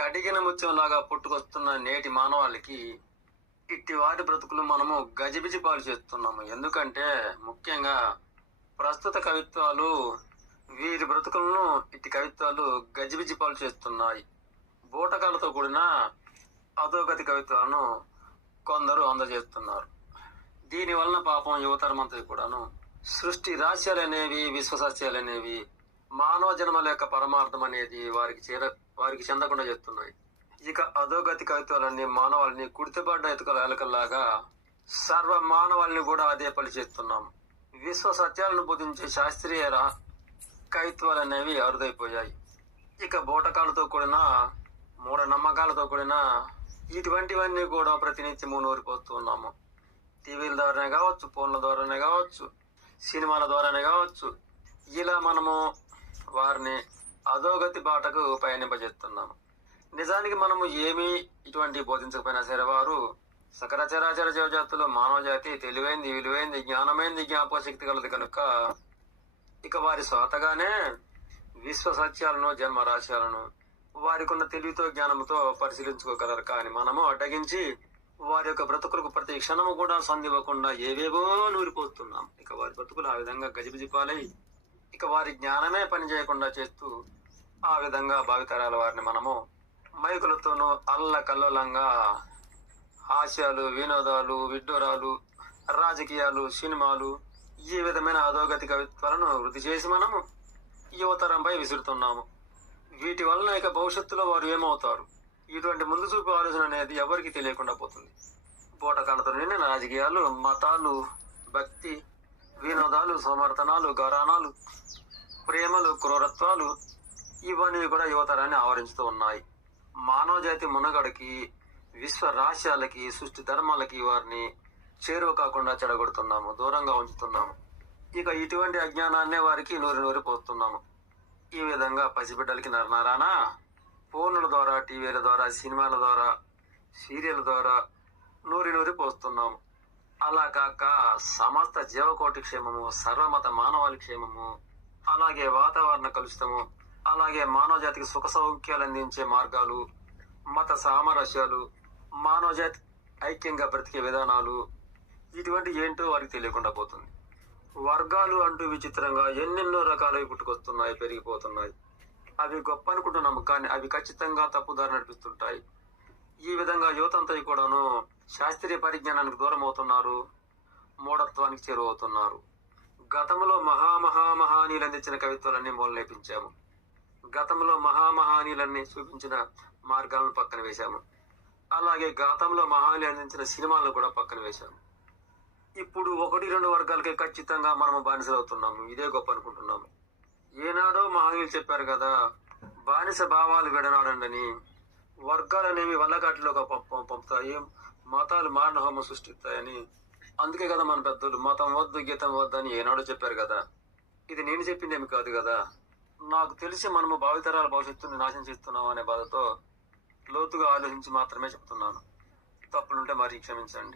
కడిగిన ముత్యంలాగా పుట్టుకొస్తున్న నేటి మానవాళికి ఇట్టి వారి బ్రతుకులు మనము గజిబిజి పాలు చేస్తున్నాము. ఎందుకంటే ముఖ్యంగా ప్రస్తుత కవిత్వాలు వీరి బ్రతుకులను ఇట్టి కవిత్వాలు గజిబిజి పాలు చేస్తున్నాయి. బూటకాలతో కూడిన అధోగతి కవిత్వాలను కొందరు అందజేస్తున్నారు. దీని వలన పాపం యువతరమంతా కూడాను సృష్టి రహస్యాలనేవి, విశ్వసత్యాలనేవి, మానవ జన్మల యొక్క పరమార్థం అనేది వారికి చెందకుండా చేస్తున్నాయి. ఇక అధోగతి కవిత్వాలన్నీ మానవాళిని కుడితపడ్డ ఎతుకల ఎలకల్లాగా సర్వ మానవాళిని కూడా అదే పని చేస్తున్నాము. విశ్వ సత్యాలను బోధించే శాస్త్రీయ కవిత్వాలు అనేవి అరుదైపోయాయి. ఇక బూటకాలతో కూడిన మూఢ నమ్మకాలతో కూడిన ఇటువంటివన్నీ కూడా ప్రతినిత్యము నూరిపోతున్నాము. టీవీల ద్వారానే కావచ్చు, ఫోన్ల ద్వారానే కావచ్చు, సినిమాల ద్వారానే కావచ్చు, ఇలా మనము వారిని అధోగతి బాటకు పయనింపజేస్తున్నాము. నిజానికి మనము ఏమీ ఇటువంటి బోధించకపోయినా సరే వారు సకల చరాచర జీవజాతులు మానవ జాతి తెలివైంది, విలువైంది, జ్ఞానమైంది, జ్ఞాపక శక్తి కలదు కనుక ఇక వారి స్వాతగానే విశ్వ సత్యాలను, జన్మ రహస్యాలను వారికి ఉన్న తెలివితో, జ్ఞానంతో పరిశీలించుకోగలరు. కానీ మనము అడ్డగించి వారి యొక్క బ్రతుకులకు ప్రతి క్షణము కూడా సందివ్వకుండా ఏవేవో నూరిపోతున్నాం. ఇక వారి బ్రతుకులు ఆ విధంగా గజిబిజిపాలై ఇక వారి జ్ఞానమే పని చేయకుండా చేస్తూ ఆ విధంగా భావితరాల వారిని మనము మైకులతోనూ అల్లకల్లోలంగా హాస్యాలు, వినోదాలు, విడ్డూరాలు, రాజకీయాలు, సినిమాలు, ఈ విధమైన అధోగతి కవిత్వాలను వృద్ధి చేసి మనము యువతరంపై విసురుతున్నాము. వీటి వలన ఇక భవిష్యత్తులో వారు ఏమవుతారు, ఇటువంటి ముందు చూపు ఆలోచన అనేది ఎవరికి తెలియకుండా పోతుంది. బూటకాలతో నిండిన రాజకీయాలు, మతాలు, భక్తి, వినోదాలు, సమర్థనాలు, గరానాలు, ప్రేమలు, క్రూరత్వాలు ఇవన్నీ కూడా యువతరాన్ని ఆవరించుతూ ఉన్నాయి. మానవ జాతి మునగడికి, విశ్వ రహస్యాలకి, సృష్టి ధర్మాలకి వారిని చేరువ కాకుండా చెడగొడుతున్నాము, దూరంగా ఉంచుతున్నాము. ఇక ఇటువంటి అజ్ఞానాన్నే వారికి నూరి పోస్తున్నాము. ఈ విధంగా పసిబిడ్డలకి నరనారానా ఫోన్ల ద్వారా, టీవీల ద్వారా, సినిమాల ద్వారా, సీరియల్ ద్వారా నూరి పోస్తున్నాము. అలా కాక సమస్త జీవకోటి క్షేమము, సర్వమత మానవాళి క్షేమము, అలాగే వాతావరణ కలుషితము, అలాగే మానవ జాతికి సుఖ సౌఖ్యాలు అందించే మార్గాలు, మత సామరస్యాలు, మానవ జాతి ఐక్యంగా బ్రతికే విధానాలు, ఇటువంటి ఏంటో వారికి తెలియకుండా పోతుంది. వర్గాలు అంటూ విచిత్రంగా ఎన్నెన్నో రకాలవి పుట్టుకొస్తున్నాయి, పెరిగిపోతున్నాయి. అవి గొప్ప అనుకుంటున్నాము, కానీ అవి ఖచ్చితంగా తప్పుదారి నడిపిస్తుంటాయి. ఈ విధంగా యువతంతా కూడాను శాస్త్రీయ పరిజ్ఞానానికి దూరం అవుతున్నారు, మూఢత్వానికి చేరువవుతున్నారు. గతంలో మహామహామహానీలు అందించిన కవిత్వాలన్నీ మూలలేపించాము. గతంలో మహామహానీలన్నీ చూపించిన మార్గాలను పక్కన వేశాము. అలాగే గతంలో మహానీలు అందించిన సినిమాలను కూడా పక్కన వేశాము. ఇప్పుడు 1-2 వర్గాలకే ఖచ్చితంగా మనము బానిసలవుతున్నాము. ఇదే గొప్ప అనుకుంటున్నాము. ఏనాడో మహనీయులు చెప్పారు కదా, బానిస భావాలు విడనాడండి, వర్గాలనేవి వల్లగాటిలోకి పంపుతాయి, మతాలు మారణహోమం సృష్టిస్తాయని. అందుకే కదా మన పెద్దలు మతం వద్దు, గీతం వద్దు అని ఏనాడో చెప్పారు కదా. ఇది నేను చెప్పిందేమి కాదు కదా. నాకు తెలిసి మనము భావితరాల భవిష్యత్తుని నాశనం చేస్తున్నాం అనే బాధతో లోతుగా ఆలోచించి మాత్రమే చెప్తున్నాను. తప్పులుంటే మరి క్షమించండి.